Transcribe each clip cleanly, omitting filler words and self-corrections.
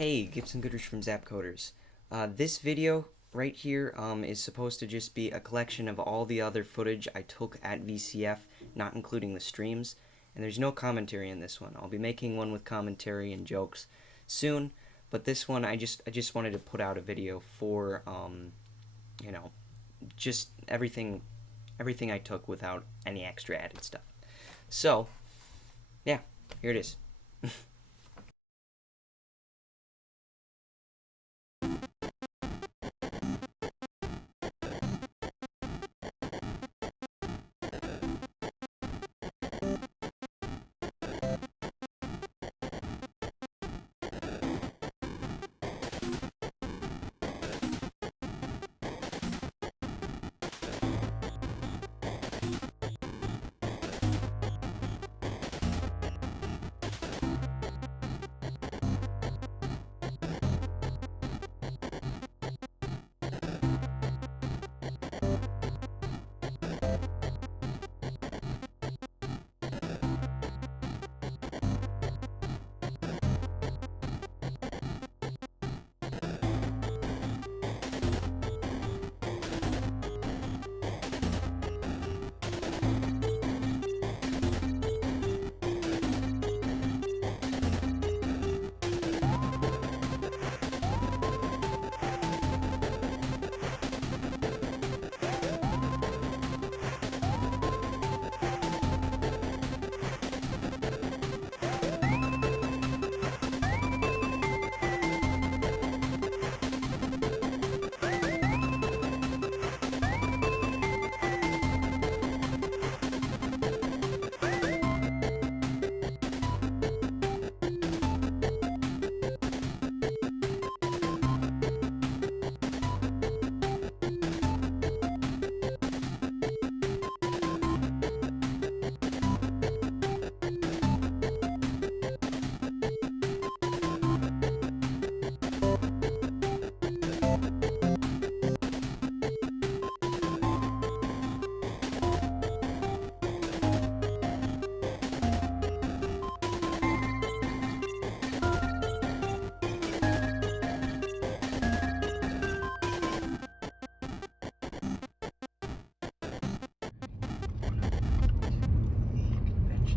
Hey, Gibson Goodrich from Zapcoders. This video right here is supposed to just be a collection of all the other footage I took at VCF, not including the streams, and there's no commentary in this one. I'll be making one with commentary and jokes soon, but this one I just wanted to put out a video for you know, just everything I took without any extra added stuff. So, yeah, here it is.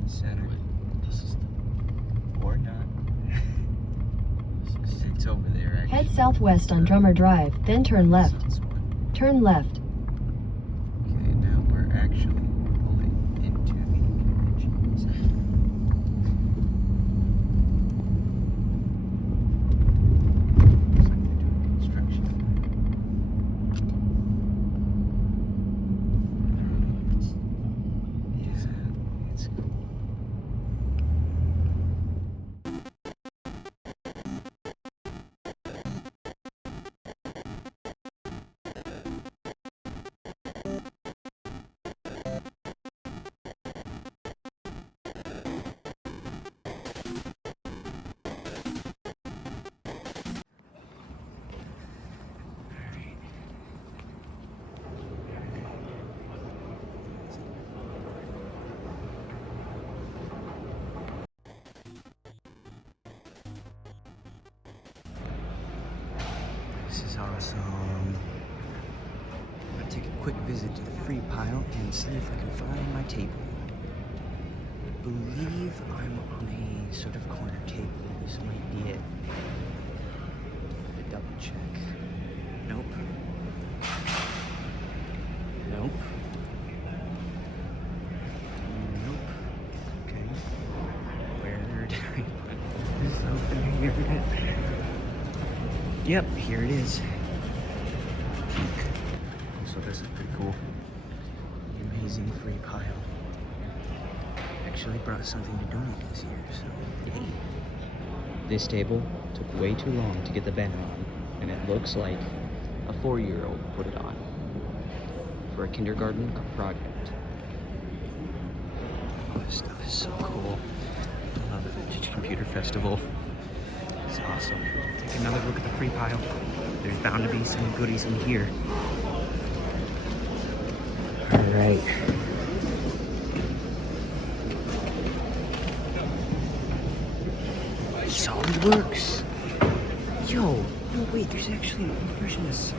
Center. This is or not. It's over there. Actually. Head southwest on Drummer Drive, then turn left. Turn left. Okay, now we're actually pulling into the convention center. Looks like they're doing construction. Yeah, it's cool. This is awesome. I'm gonna take a quick visit to the free pile and see if I can find my table. I believe I'm on a sort of corner table. This might be it. Double check. Nope. Nope. Nope. Okay. Where did I put this over here? Yep, here it is. So this is pretty cool. The amazing free pile. Actually brought something to donate this year, so yay. This table took way too long to get the banner on, and it looks like a 4-year-old put it on for a kindergarten project. Oh, this stuff is so cool. I love the Vintage Computer Festival. It's awesome. Take another look at the free pile. There's bound to be some goodies in here. Alright. SolidWorks. Wait, there's actually an old version of this.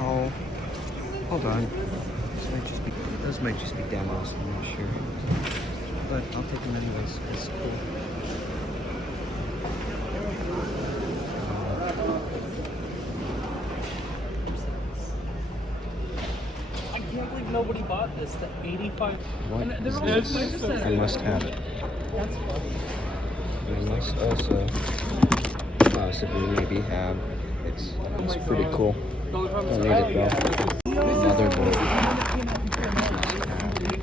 Oh, hold on. Those might just be demos. I'm not sure, but I'll take them anyways. It's cool. I can't believe nobody bought this. The 85. What And is they're all this? $5. I must have it. That's funny. I must also possibly maybe have. It's pretty cool. Don't need it though. Motherboard.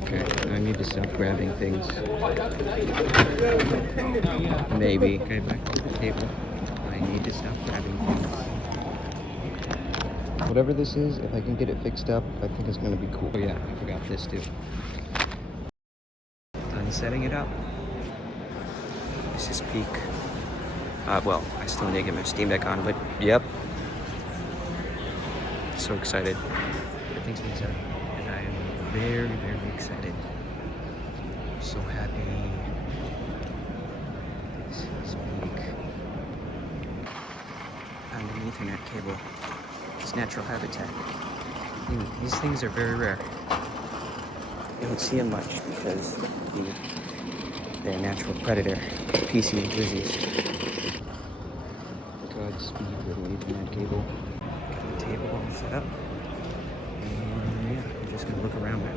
Okay, I need to stop grabbing things. Maybe. Okay, back to the table. I need to stop grabbing things. Whatever this is, if I can get it fixed up, I think it's gonna be cool. Oh yeah, I forgot this too. Done setting it up. This is peak. Well, I still need to get my Steam Deck on, but yep. So excited. Everything's been set up, and I am very, very excited. I'm so happy. This is peak. Found an Ethernet cable. It's natural habitat. These things are very rare. You don't see them much because they're a natural predator. PC Glizzies. Godspeed with an Ethernet cable. Got the table all set up. And yeah, I'm just gonna look around it.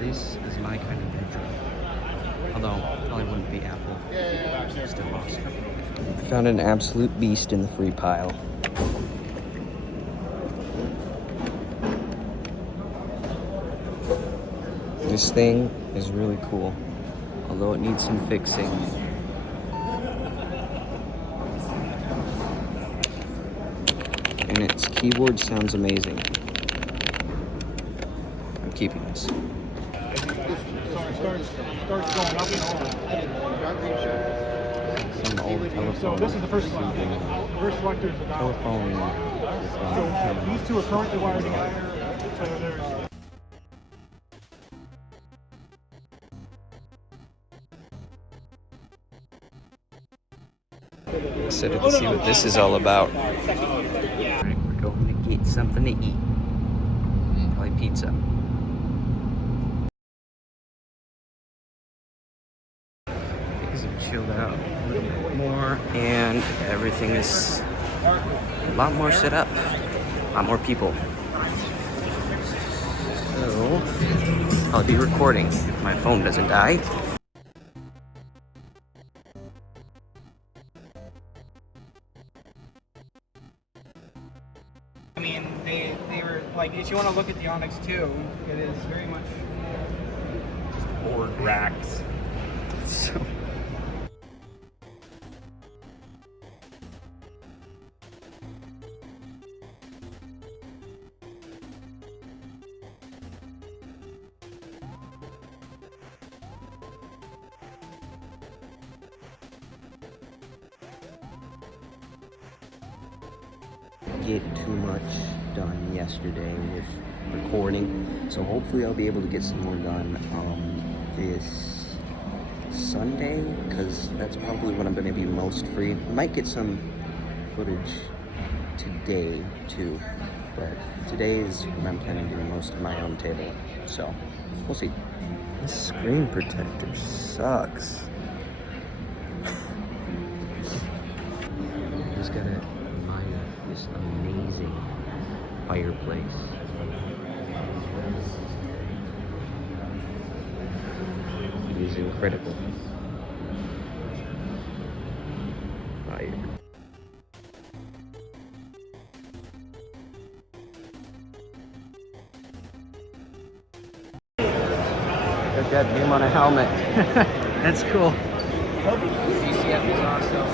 This is my kind of bedroom. Although, probably wouldn't be Apple. Still awesome. I found an absolute beast in the free pile. This thing is really cool, although it needs some fixing. And its keyboard sounds amazing. I'm keeping this. Some old telephone. So this is the first one. First selector is the dial. Telephone system. So these two are currently wired together. So there's. Excited to see what this is all about. Alright, we're going to get something to eat. Probably pizza. Things have chilled out a little bit more, and everything is a lot more set up. A lot more people. So, I'll be recording if my phone doesn't die. I mean, they were like, if you want to look at the Onyx 2, it is very much Board racks. So. Get too much done yesterday with recording, so hopefully I'll be able to get some more done this Sunday, because that's probably when I'm going to be most free. Might get some footage today too, but today is when I'm planning to do most of my own table, so we'll see. This screen protector sucks. Just gotta admire this amazing fireplace. It is incredible. Fire. Got that name on a helmet. That's cool. VCF is awesome.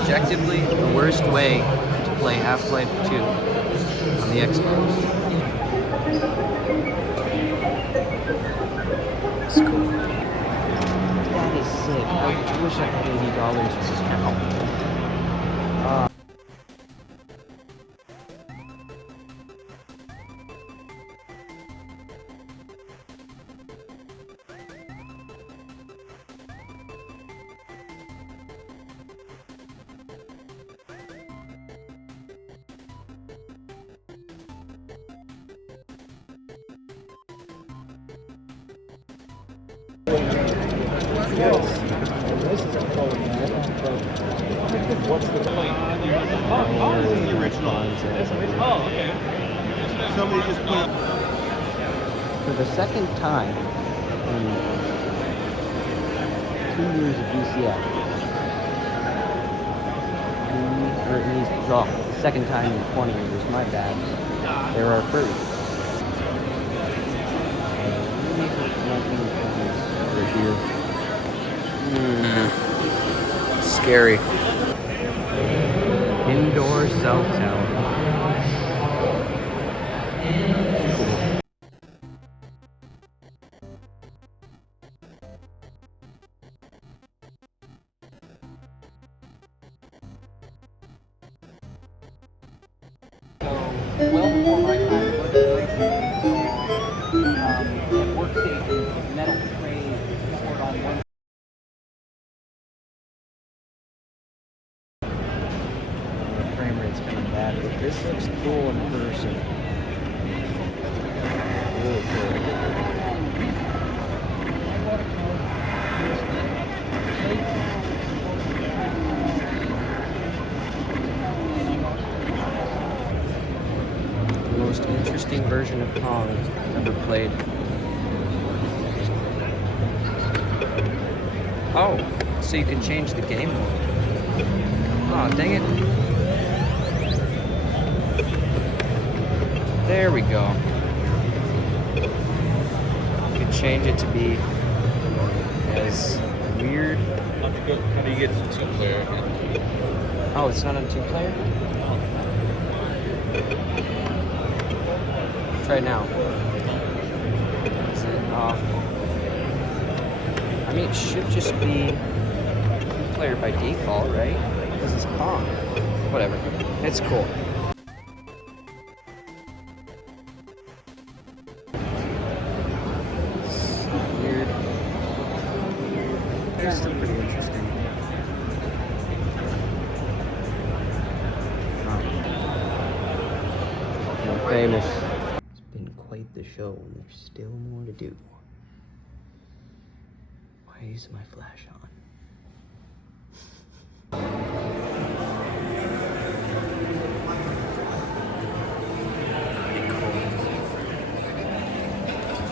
Objectively, the worst way to play Half-Life 2 on the Xbox. That's cool. That is sick. I wish I had $80 just now. This is a code. What's the The original. Oh, okay. Somebody just put. For the second time in 2 years of VCF, or at least, well, the second time in 20 years, my bad, there are furries. Over here. Scary. Indoor cell tower. Well before my time, I worked at workstations with metal trays stored on one. The frame rate's kind of bad, but this looks cool in person. Really cool. The most interesting version of Pong I've ever played. Oh, so you can change the game mode. Oh, dang it. There we go. You can change it to be as weird. How do you get to 2-player? Oh, it's not on 2-player? Try it now. Is it off? I mean, it should just be 2-player by default, right? Because it's Pong. Whatever. It's cool. Weird. It's still pretty interesting. More famous. It's been quite the show, and there's still more to do. Why is my flash on?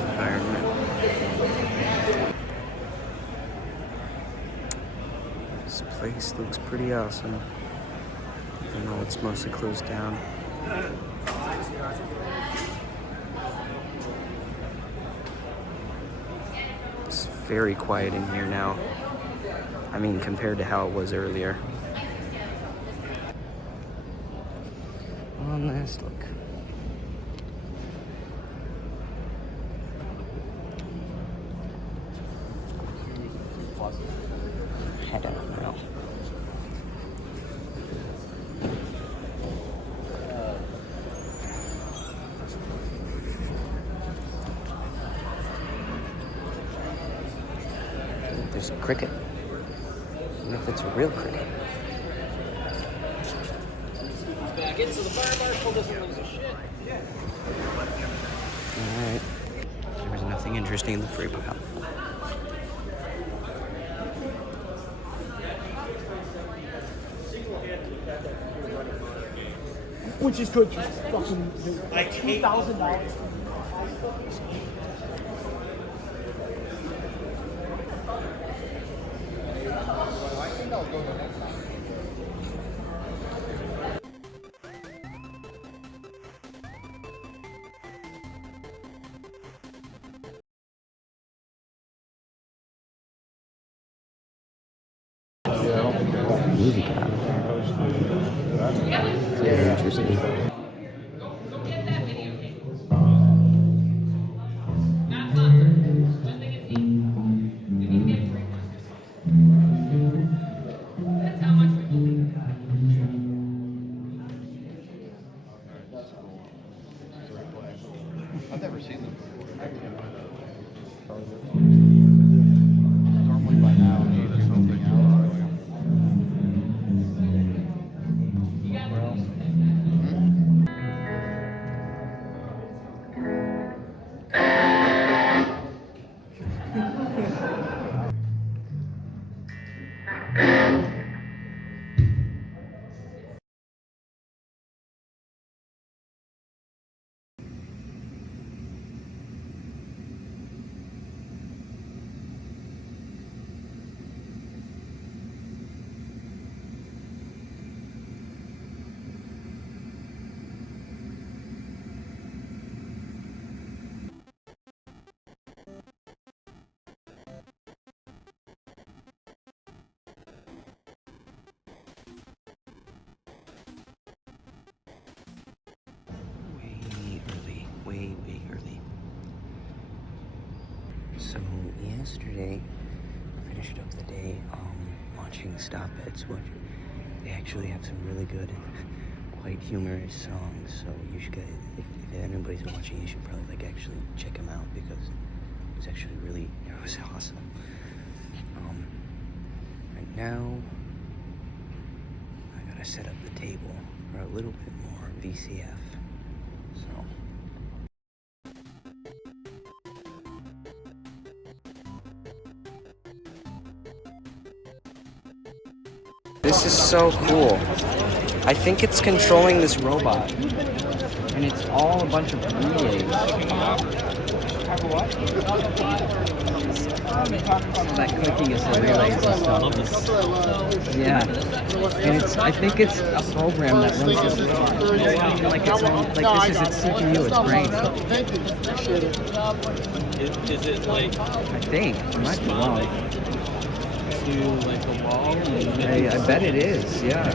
Environment. This place looks pretty awesome, even though it's mostly closed down. It's very quiet in here now. I mean, compared to how it was earlier. One last look. I don't know. There's a cricket. I wonder if it's a real cricket. Back into the fire marshal doesn't lose a shit. Alright. There was nothing interesting in the free pile. Which is good. Just fucking like $2,000. Movie cop. Very interesting. I've never seen them. Normally by now, there's something else going on. way, way early. So yesterday, I finished up the day watching Stop Bets, which they actually have some really good, quite humorous songs. So you should, if anybody's watching, you should probably like actually check them out because it was actually really, it was awesome. Right now, I gotta set up the table for a little bit more VCF. So. This is so cool. I think it's controlling this robot. And it's all a bunch of relays. That clicking is the relays and stuff. Yeah. And I think it's a program that runs this like it's on, like this is its CPU, its brain. Is it like I think. I might be wrong. to like a wall? I bet it is, yeah.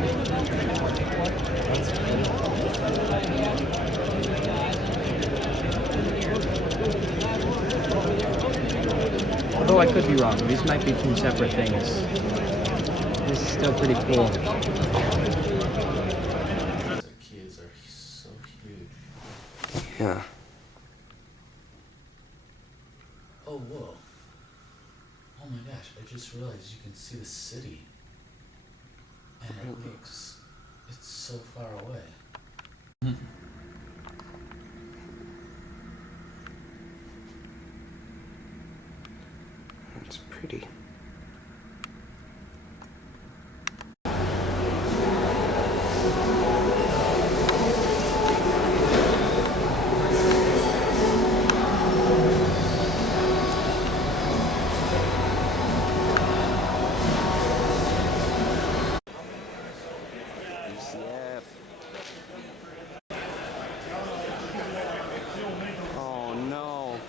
Although I could be wrong. These might be two separate things. This is still pretty cool. The kids are so huge. Yeah. Oh, whoa. Oh my gosh, I just realized you can see the city. And it looks, it's so far away. It's pretty. VCF. Oh no.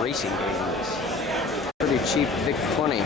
Racing games. Pretty cheap Vic 20.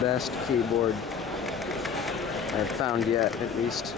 best keyboard I've found yet, at least.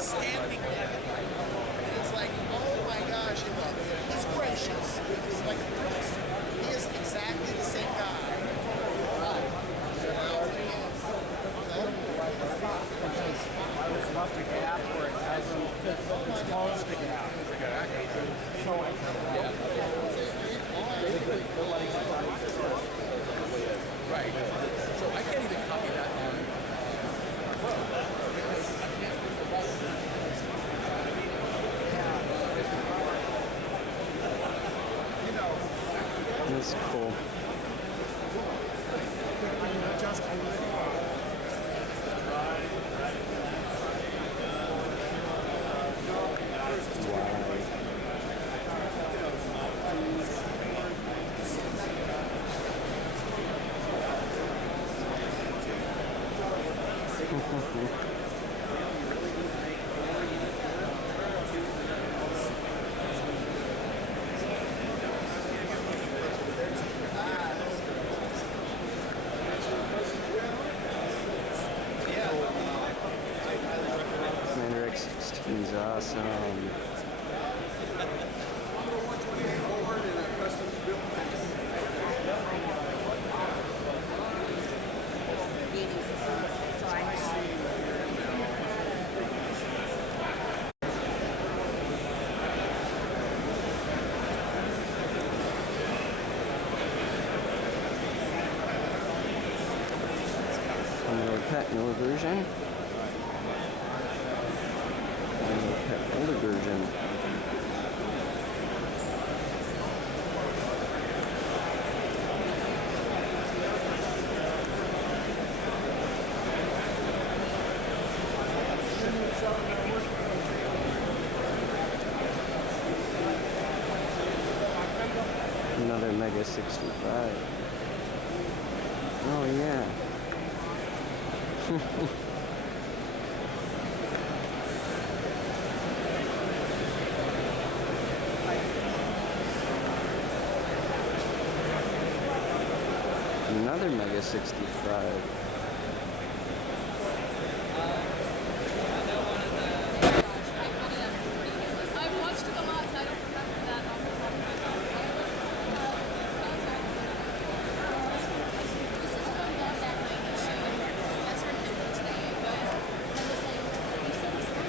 Standing there. And it's like, oh my gosh, he's gracious. He's like, he is exactly the same guy. I would love to gap where it has it's close to gap. Right. So I can't even copy that on. That's cool. Commander X16 is awesome. Another pet newer version. Another pet older version. Another Mega 65. Oh yeah. Another Mega 65. I've watched it a lot, so I don't remember that off the top of my head. This is from that night show. That's from him today, but I was like, you said this was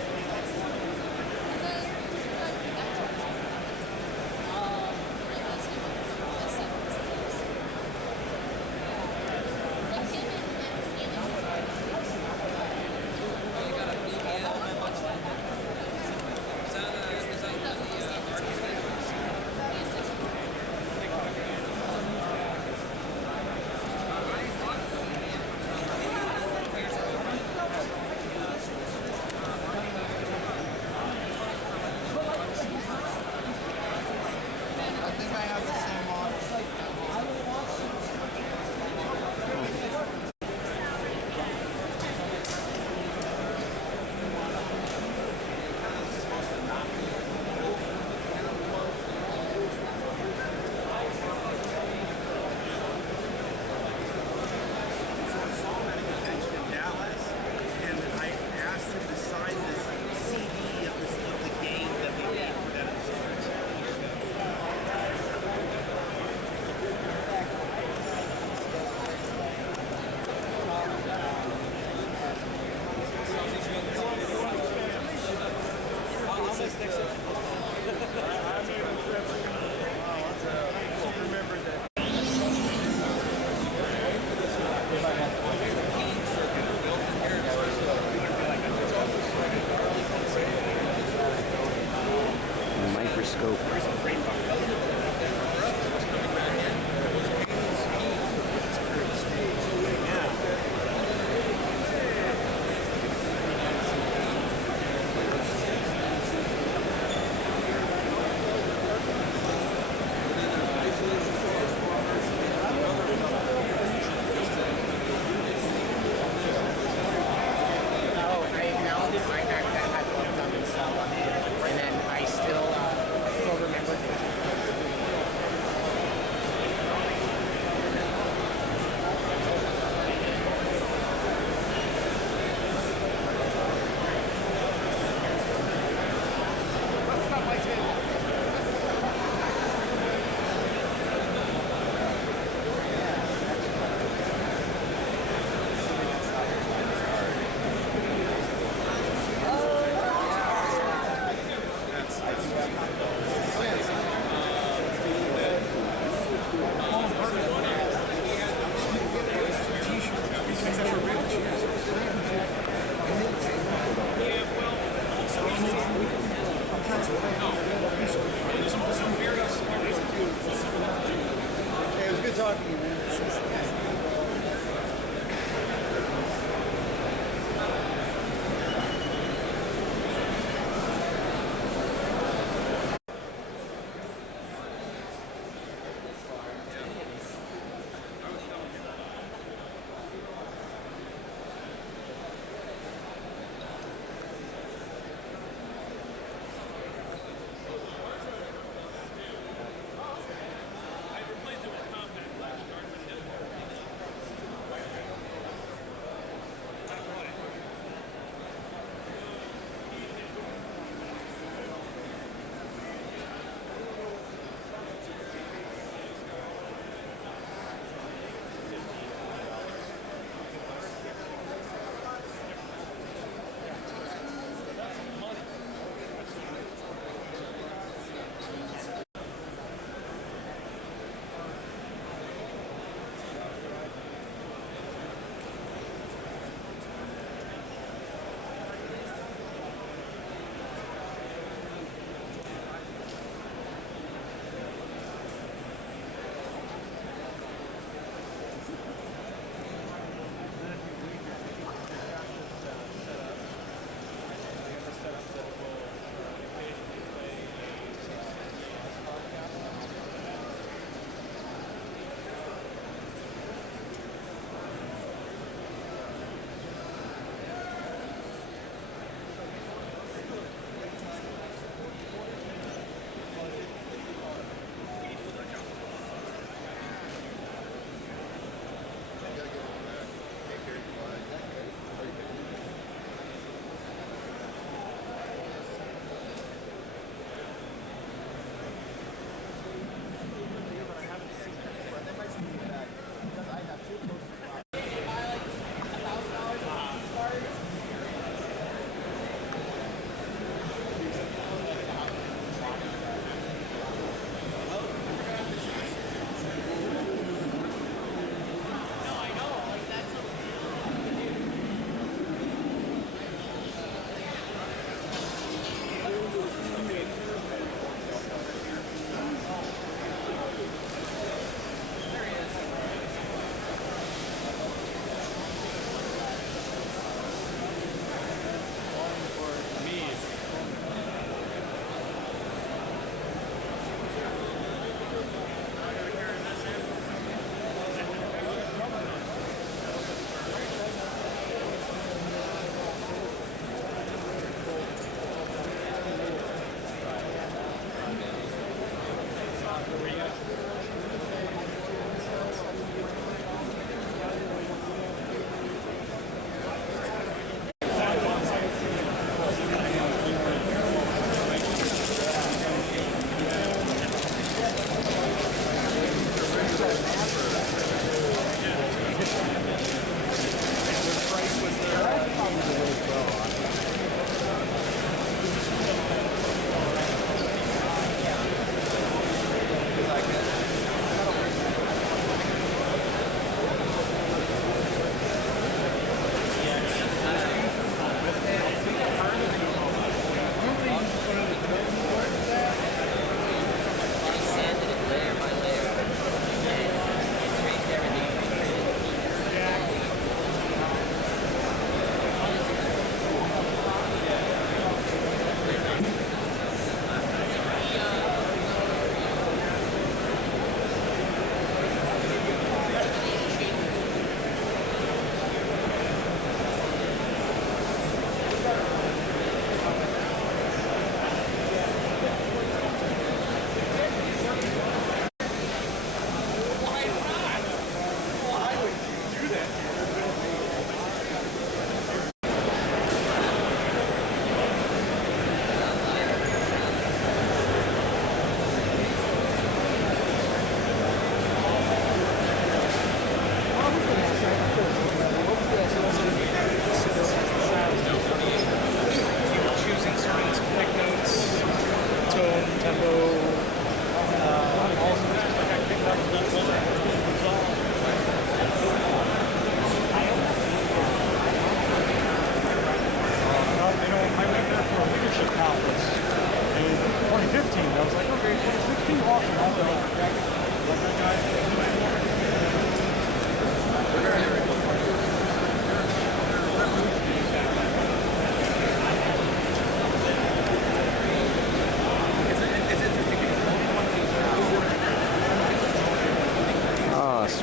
and then just like we got to realized he was 7 days. Like him and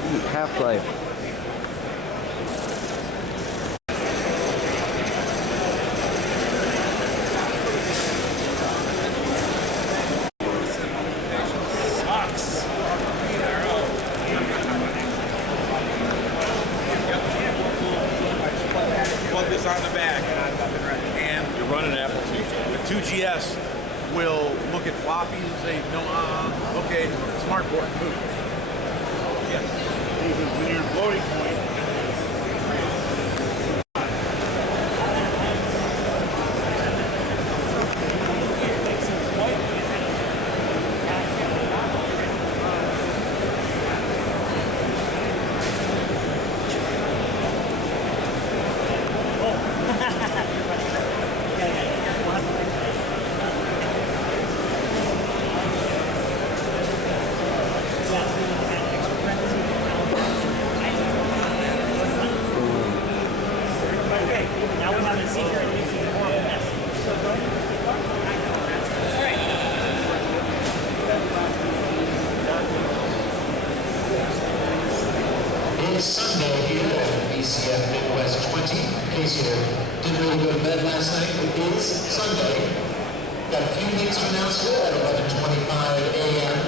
Half-Life. Plug this on the back, and you're running Apple II. The 2GS will look at floppies and say, no, okay, smart board, move. Yes. When you're loading point, It's Sunday here at VCF Midwest 20. In case you didn't really go to bed last night, it is Sunday. Got a few things to announce here at 11:25 a.m.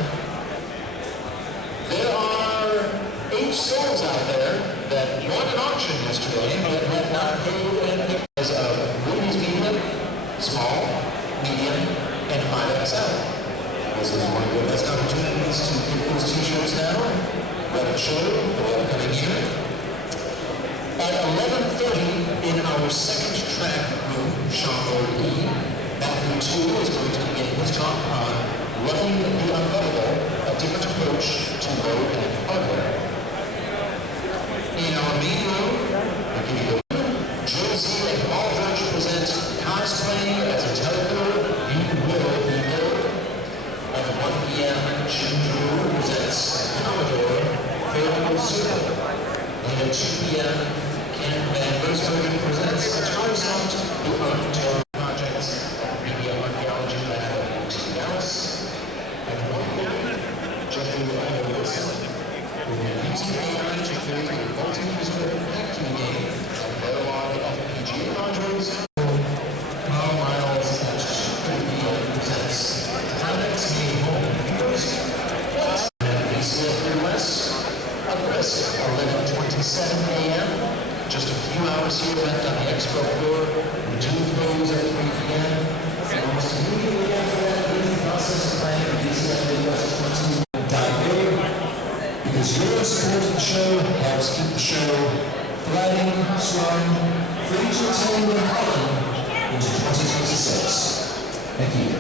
There are 8 souls out there that won an auction yesterday but have not paid any pictures of Woody's Medium, Small, Medium, and 5XL. This is one of your best opportunities to get those t-shirts now. Let it show for the upcoming year. At 11:30 in our second track room, Shopboard E, Matthew 2 is going to begin his talk on loving the unlovable, a different approach to load and hardware. In our main room, we give you Josie and Aldridge present Cosplaying as a Telecode, You Will Be Known. At 1 p.m., Jim Drew presents Commodore Fairfield Super. And at 2 p.m., Ken Van Versbergen presents Atarisoft, the Untold Projects at Media Archaeology Lab at UC Dallas. At 1 p.m., Jeffrey Wilson will use AI to create a multi-user hacking game of Verilog FPGA modules. Carl Miles at 2 p.m. presents Alex Game Home Computers. VCF Midwest, Aggressive, 11:27 a.m. Just a few hours here left on the expo floor. We do close at 3 p.m. And almost immediately after that, the process of planning for VCF Midwest 20.big, because your support of the show helps keep the show thriving, strong, free to attend and fun into 2026. Thank you.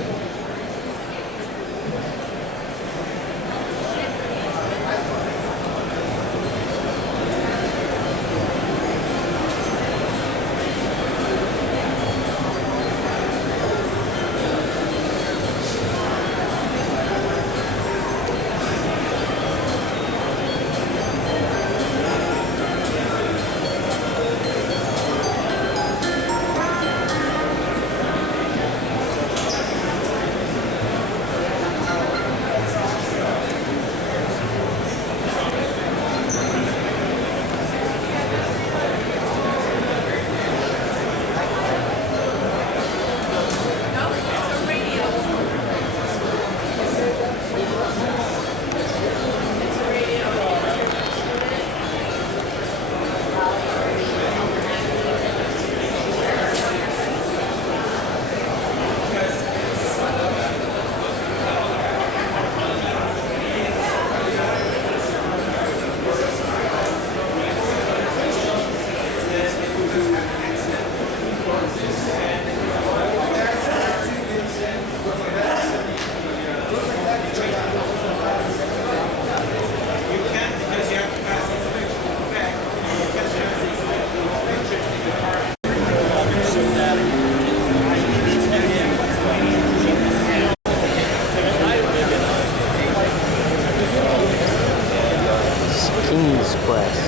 King's Quest.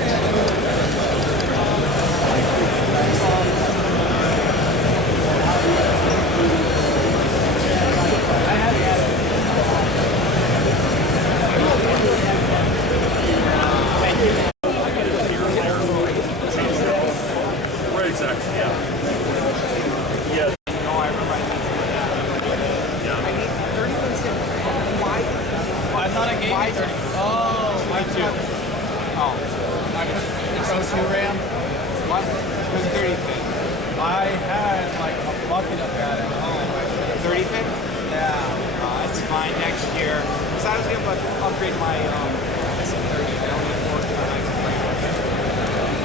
Thank you. 32. Oh. It's 02 Ram? What? It was 30 pin. I had like a bucket of that at home. 30 pin? Yeah. That's fine next year. Because I was going to upgrade my SM30. I only afford my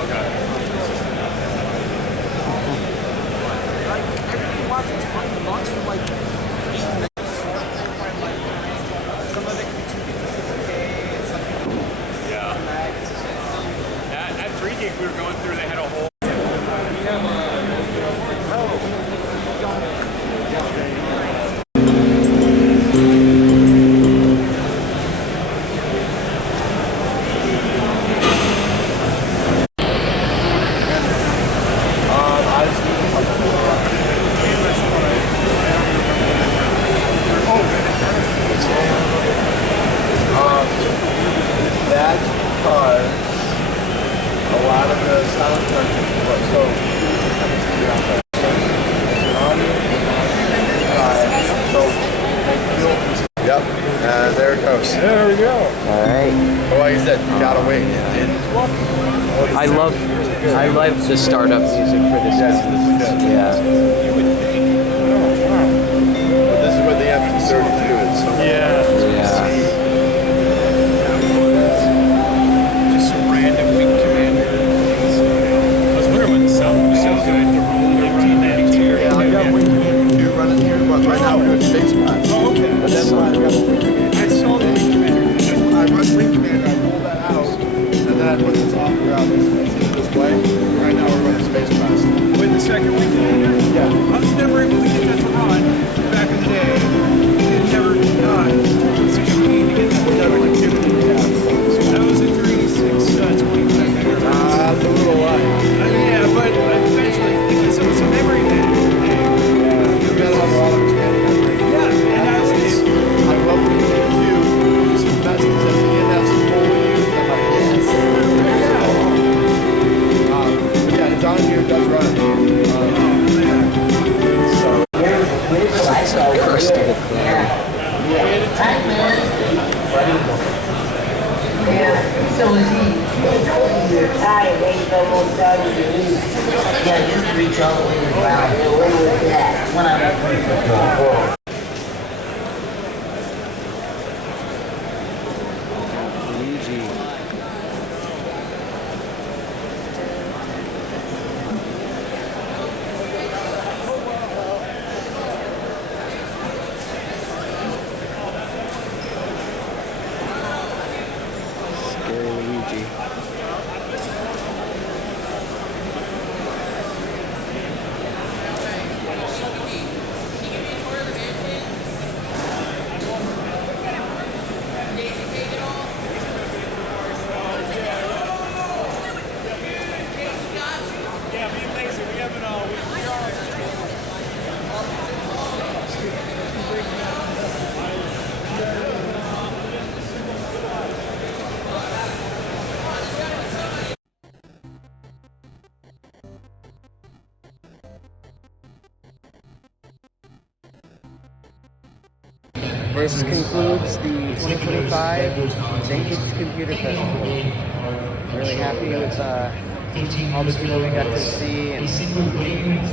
Okay. like, I really want $20 for like 8 minutes. Some of it could be 250, something. Yeah. At 3 Gig we were going through, they had a whole. That's because a lot of the sound Yep, there it goes. There we go. All right. Well, like you said, you gotta wait. I love the startup music for this. Yeah. But this is what the MT32 is. So Yeah. Just some random wing commander things. I was wondering when the sound was so good. The roll 1392. yeah, I got Wing Commander 2 running here, but right now we're doing Space Class. Oh, okay. But that's why I got the Wing Commander. I saw the wing commander. I run Wing Commander, I pull that out, and then I put this off around this way. Right now we're running Space Class. With the second wing commander? Yeah. I was never able to get that to run back in the day. It never got. It's such a pain to get that to Never run. can do it. That was a 36, 25 megahertz. That's a little light. Yeah, but eventually, because it was a memory man. You got a lot of expanding. Yeah, and that was I love what you can do. Some messages at the end that's full use. I'm like, yes. But yeah, the John here does run. Crust of the clan. So is he. He told you you're tired, ain't no more time to leave. Yeah, just reach all the way to the ground. Where was that? When I was Luigi. Scary Luigi. This concludes the 2025 Vintage Computer Festival. Really happy with all the people we got to see, and it's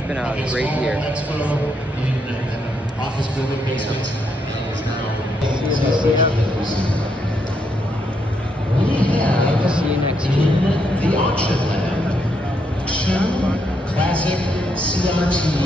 been a great year. Office building basement. See you next year. The auction lab. Classic CRT